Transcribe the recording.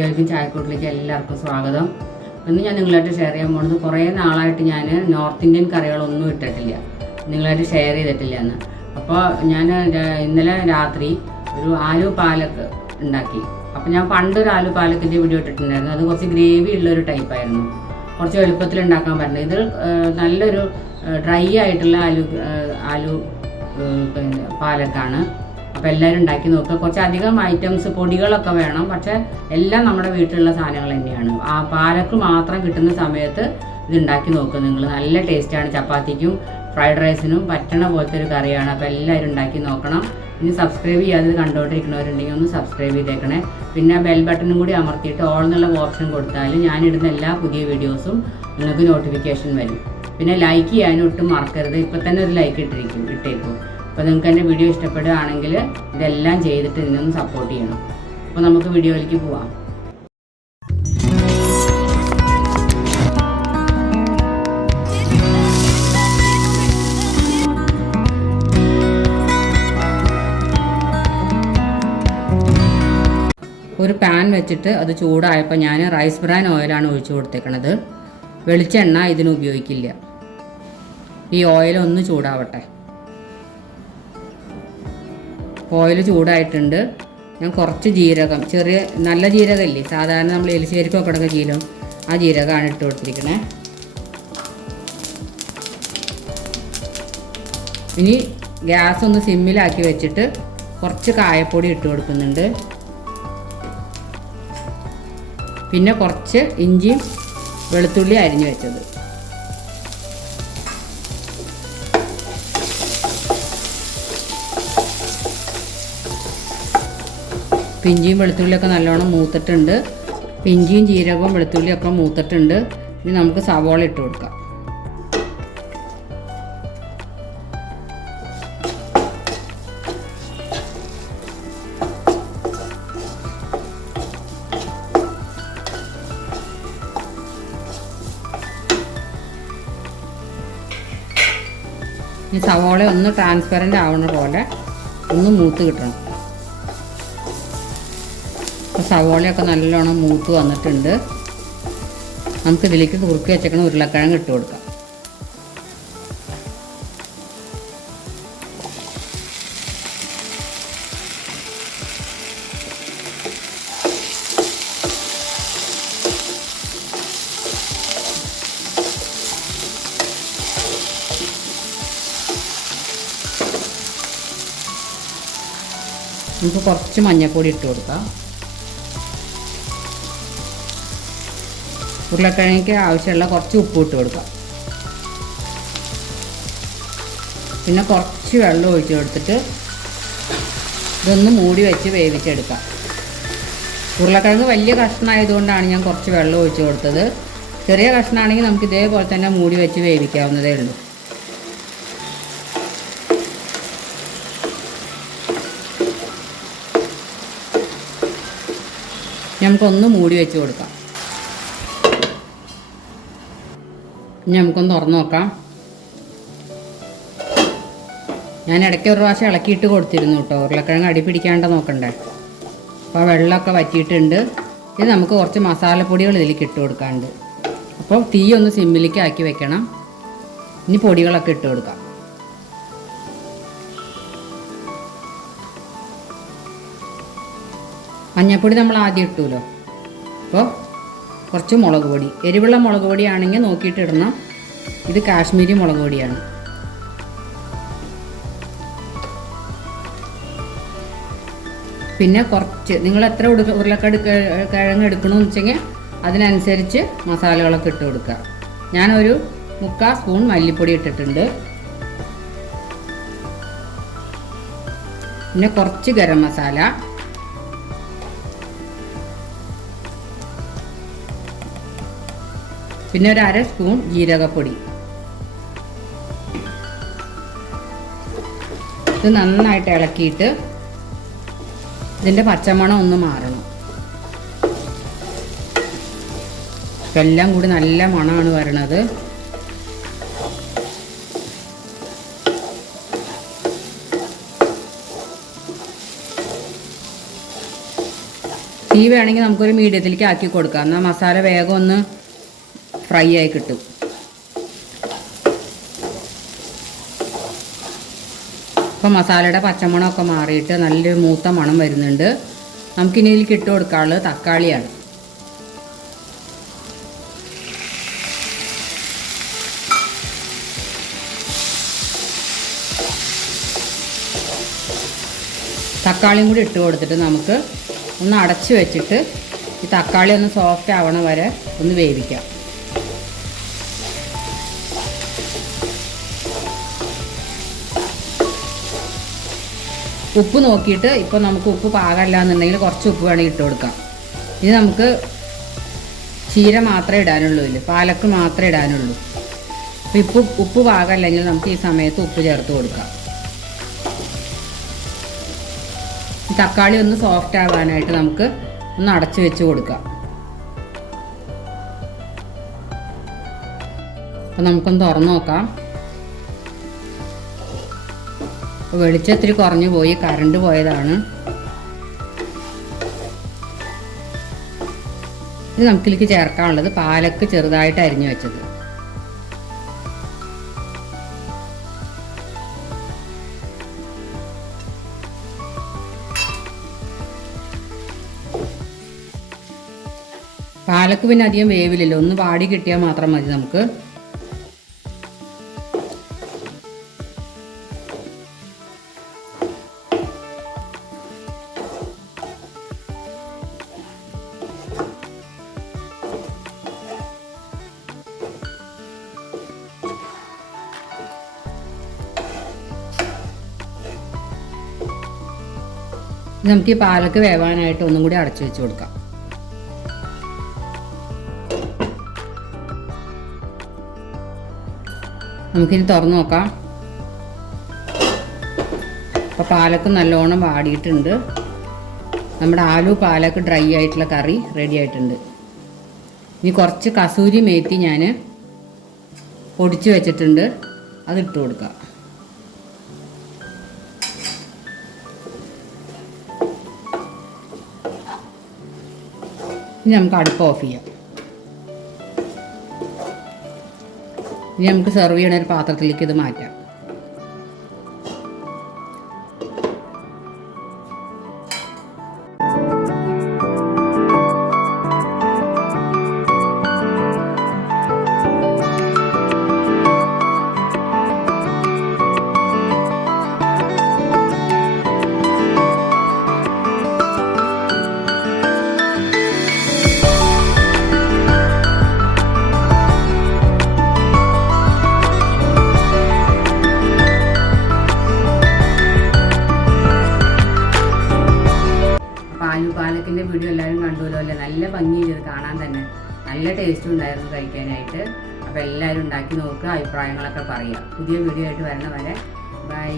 വീഡിയോയിലേക്കും ചായക്കൂട്ടിലേക്ക് എല്ലാവർക്കും സ്വാഗതം. ഇന്ന് ഞാൻ നിങ്ങളായിട്ട് ഷെയർ ചെയ്യാൻ പോകുന്നത് കുറേ നാളായിട്ട് ഞാൻ നോർത്ത് ഇന്ത്യൻ കറികളൊന്നും ഇട്ടിട്ടില്ല. നിങ്ങളായിട്ട് ഷെയർ ചെയ്തിട്ടില്ല എന്ന് അപ്പോൾ ഞാൻ ഇന്നലെ രാത്രി ഒരു ആലു പാലക്ക് ഉണ്ടാക്കി. അപ്പോൾ ഞാൻ പണ്ടൊരു ആലു പാലക്കിന്റെ വീഡിയോ ഇട്ടിട്ടുണ്ടായിരുന്നു. അത് കുറച്ച് ഗ്രേവി ഉള്ള ഉള്ളൊരു ടൈപ്പായിരുന്നു കുറച്ച് എളുപ്പത്തിൽ ഉണ്ടാക്കാൻ പറ്റുന്നത് ഇത് നല്ലൊരു ഡ്രൈ ആയിട്ടുള്ള ആലു ആലു പിന്നെ പാലക്കാണ്. അപ്പോൾ എല്ലാവരും ഉണ്ടാക്കി നോക്കുക. കുറച്ച് അധികം ഐറ്റംസ് പൊടികളൊക്കെ വേണം. പക്ഷേ എല്ലാം നമ്മുടെ വീട്ടിലുള്ള സാധനങ്ങൾ തന്നെയാണ്. ആ പാലക്ക് മാത്രം കിട്ടുന്ന സമയത്ത് ഇത് ഉണ്ടാക്കി നോക്കുക നിങ്ങൾ. നല്ല ടേസ്റ്റാണ് ചപ്പാത്തിക്കും ഫ്രൈഡ് റൈസിനും പറ്റണ പോലത്തെ ഒരു കറിയാണ്. അപ്പോൾ എല്ലാവരും ഉണ്ടാക്കി നോക്കണം. ഇനി സബ്സ്ക്രൈബ് ചെയ്യാതെ കണ്ടുകൊണ്ടിരിക്കുന്നവരുണ്ടെങ്കിൽ ഒന്ന് സബ്സ്ക്രൈബ് ചെയ്തേക്കണേ. പിന്നെ ബെൽ ബട്ടണും കൂടി അമർത്തിയിട്ട് ഓൾ എന്നുള്ള ഓപ്ഷൻ കൊടുത്താൽ ഞാനിടുന്ന എല്ലാ പുതിയ വീഡിയോസും നിങ്ങൾക്ക് നോട്ടിഫിക്കേഷൻ വരും. പിന്നെ ലൈക്ക് ചെയ്യാനും ഒട്ടും മറക്കരുത്. ഇപ്പം തന്നെ ഒരു ലൈക്ക് ഇട്ടിരിക്കും ഇട്ടേക്കും. അപ്പോൾ നിങ്ങൾക്ക് എന്റെ വീഡിയോ ഇഷ്ടപ്പെടുകയാണെങ്കിൽ ഇതെല്ലാം ചെയ്തിട്ട് ഇതിനൊന്ന് സപ്പോർട്ട് ചെയ്യണം. അപ്പോൾ നമുക്ക് വീഡിയോയിലേക്ക് പോവാം. ഒരു പാൻ വെച്ചിട്ട് അത് ചൂടായപ്പോൾ ഞാൻ റൈസ് ബ്രാൻ ഓയിലാണ് ഒഴിച്ചു കൊടുത്തേക്കണത്. വെളിച്ചെണ്ണ ഇതിന് ഉപയോഗിക്കില്ല. ഈ ഓയിൽ ഒന്ന് ചൂടാവട്ടെ. ഓയിൽ ചൂടായിട്ടുണ്ട്. ഞാൻ കുറച്ച് ജീരകം ചെറിയ നല്ല ജീരകമില്ലേ? സാധാരണ നമ്മൾ എലിശ്ശേരിക്ക് കിടക്കുന്ന ജീരകം ആ ജീരകമാണ് ഇട്ട് കൊടുത്തിരിക്കണേ. ഇനി ഗ്യാസ് ഒന്ന് സിമ്മിലാക്കി വെച്ചിട്ട് കുറച്ച് കായപ്പൊടി ഇട്ട് കൊടുക്കുന്നുണ്ട്. പിന്നെ കുറച്ച് ഇഞ്ചിയും വെളുത്തുള്ളി അരിഞ്ഞു വെച്ചത്. പിഞ്ചിയും വെളുത്തുള്ളിയൊക്കെ നല്ലോണം മൂത്തിട്ടുണ്ട്. പിഞ്ചിയും ജീരകവും വെളുത്തുള്ളിയും ഒക്കെ മൂത്തിട്ടുണ്ട്. ഇനി നമുക്ക് സവോള ഇട്ട് കൊടുക്കാം. ഈ സവോള ഒന്ന് ട്രാൻസ്പെറന്റ് ആവുന്ന പോലെ ഒന്ന് മൂത്ത് കിട്ടണം. അപ്പോൾ സവോളയൊക്കെ നല്ലോണം മൂത്ത് വന്നിട്ടുണ്ട്. നമുക്ക് ഇതിലേക്ക് കുറുക്കി വെച്ചേക്കണ ഉരുളക്കിഴങ്ങ് ഇട്ട് കൊടുക്കാം. നമുക്ക് കുറച്ച് മഞ്ഞൾപ്പൊടി ഇട്ട് കൊടുക്കാം. ഉരുളക്കിഴങ്ങിക്ക് ആവശ്യമുള്ള കുറച്ച് ഉപ്പ് ഇട്ട് കൊടുക്കാം. പിന്നെ കുറച്ച് വെള്ളം ഒഴിച്ച് കൊടുത്തിട്ട് ഇതൊന്ന് മൂടി വെച്ച് വേവിച്ചെടുക്കാം. ഉരുളക്കിഴങ്ങ് വലിയ കഷ്ണമായതുകൊണ്ടാണ് ഞാൻ കുറച്ച് വെള്ളം ഒഴിച്ച് കൊടുത്തത്. ചെറിയ കഷ്ണമാണെങ്കിൽ നമുക്ക് ഇതേപോലെ തന്നെ മൂടി വെച്ച് വേവിക്കാവുന്നതേ ഉള്ളൂ. നമുക്കൊന്ന് മൂടി വെച്ച് കൊടുക്കാം. ഇനി നമുക്കൊന്ന് തുറന്നു നോക്കാം. ഞാൻ ഇടയ്ക്ക് ഒരു പ്രാവശ്യം ഇളക്കിയിട്ട് കൊടുത്തിരുന്നു കേട്ടോ. ഉരുളക്കിഴങ്ങ് അടി പിടിക്കാണ്ട് നോക്കണ്ടേ. അപ്പോൾ വെള്ളമൊക്കെ വറ്റിയിട്ടുണ്ട്. ഇത് നമുക്ക് കുറച്ച് മസാലപ്പൊടികൾ ഇതിലേക്ക് ഇട്ട് കൊടുക്കാണ്ട്. അപ്പോൾ തീ ഒന്ന് സിമ്മിലേക്ക് ആക്കി വെക്കണം. ഇനി പൊടികളൊക്കെ ഇട്ട് കൊടുക്കാം. മഞ്ഞപ്പൊടി നമ്മൾ ആദ്യം ഇട്ടുമല്ലോ അപ്പോൾ കുറച്ച് മുളക് പൊടി. എരിവുള്ള മുളക് പൊടിയാണെങ്കിൽ നോക്കിയിട്ട് ഇടണം. ഇത് കാശ്മീരി മുളക് പൊടിയാണ്. പിന്നെ കുറച്ച് നിങ്ങൾ എത്ര ഉടുക്ക ഉരുളക്കട കിഴങ്ങ് എടുക്കണമെന്ന് വെച്ചെങ്കിൽ അതിനനുസരിച്ച് മസാലകളൊക്കെ ഇട്ട് കൊടുക്കുക. ഞാനൊരു മുക്കാൽ സ്പൂൺ മല്ലിപ്പൊടി ഇട്ടിട്ടുണ്ട്. പിന്നെ കുറച്ച് ഗരം മസാല. പിന്നെ ഒരു അര സ്പൂൺ ജീരകപ്പൊടി. ഇത് നന്നായിട്ട് ഇളക്കിയിട്ട് ഇതിന്റെ പച്ചമണം ഒന്ന് മാറണം. എല്ലാം കൂടി നല്ല മണമാണ് വരണത്. തീ വേണമെങ്കിൽ നമുക്കൊരു മീഡിയത്തിലേക്ക് ആക്കി കൊടുക്കാം. എന്നാൽ മസാല വേഗം ഒന്ന് ഫ്രൈ ആയി കിട്ടും. ഇപ്പോൾ മസാലയുടെ പച്ചമണമൊക്കെ മാറിയിട്ട് നല്ലൊരു മൂത്ത മണം വരുന്നുണ്ട്. നമുക്കിനി ഇതിലേക്ക് ഇട്ട് കൊടുക്കാനുള്ളത് തക്കാളിയാണ്. തക്കാളിയും കൂടി ഇട്ട് കൊടുത്തിട്ട് നമുക്ക് ഒന്ന് അടച്ച് വെച്ചിട്ട് ഈ തക്കാളി ഒന്ന് സോഫ്റ്റ് ആവണ വരെ ഒന്ന് വേവിക്കാം. ഉപ്പ് നോക്കിയിട്ട് ഇപ്പോൾ നമുക്ക് ഉപ്പ് പാകമല്ല എന്നുണ്ടെങ്കിൽ കുറച്ച് ഉപ്പ് വേണമെങ്കിൽ ഇട്ട് കൊടുക്കാം. ഇനി നമുക്ക് ചീര മാത്രമേ ഇടാനുള്ളൂ ഇല്ല പാലക്ക് മാത്രമേ ഇടാനുള്ളൂ. അപ്പോൾ ഇപ്പ് ഉപ്പ് പാകമല്ലെങ്കിൽ നമുക്ക് ഈ സമയത്ത് ഉപ്പ് ചേർത്ത് കൊടുക്കാം. തക്കാളി ഒന്ന് സോഫ്റ്റ് ആവാനായിട്ട് നമുക്ക് ഒന്ന് അടച്ചു വെച്ച് കൊടുക്കാം. അപ്പം നമുക്കൊന്ന് തുറന്നു നോക്കാം. അപ്പോൾ വെളിച്ചം ഇത്തിരി കുറഞ്ഞു പോയി കറണ്ട് പോയതാണ്. ഇത് നമുക്കിലേക്ക് ചേർക്കാനുള്ളത് പാലക്ക് ചെറുതായിട്ട് അരിഞ്ഞു വെച്ചത്. പാലക്ക് പിന്നെ അധികം വേവില്ലല്ലോ. ഒന്ന് വാടി കിട്ടിയാൽ മാത്രം മതി നമുക്ക്. നമുക്ക് ഈ പാലക്ക് വേവാനായിട്ട് ഒന്നും കൂടി അടച്ചു വെച്ച് കൊടുക്കാം. നമുക്കിനി തുറന്നു നോക്കാം. അപ്പോൾ പാലക്ക് നല്ലോണം വാടിയിട്ടുണ്ട്. നമ്മുടെ ആലു പാലക്ക് ഡ്രൈ ആയിട്ടുള്ള കറി റെഡി ആയിട്ടുണ്ട്. ഇനി കുറച്ച് കസൂരി മേത്തി ഞാൻ പൊടിച്ച് വെച്ചിട്ടുണ്ട്. അത് ഇട്ട് കൊടുക്കാം. ഇനി നമുക്ക് അടുപ്പ് ഓഫ് ചെയ്യാം. ഇനി നമുക്ക് സെർവ് ചെയ്യണ ഒരു പാത്രത്തിലേക്ക് ഇത് മാറ്റാം. പാലു ബാലക്കിന്റെ വീഡിയോ എല്ലാവരും കണ്ടുവല്ലോ അല്ലേ? നല്ല ഇത് കാണാൻ തന്നെ. നല്ല ടേസ്റ്റും ഉണ്ടായിരുന്നു കഴിക്കാനായിട്ട്. അപ്പോൾ എല്ലാവരും ഉണ്ടാക്കി നോക്കുക അഭിപ്രായങ്ങളൊക്കെ പറയുക. പുതിയ വീഡിയോ ആയിട്ട് വരണ വരെ ബൈ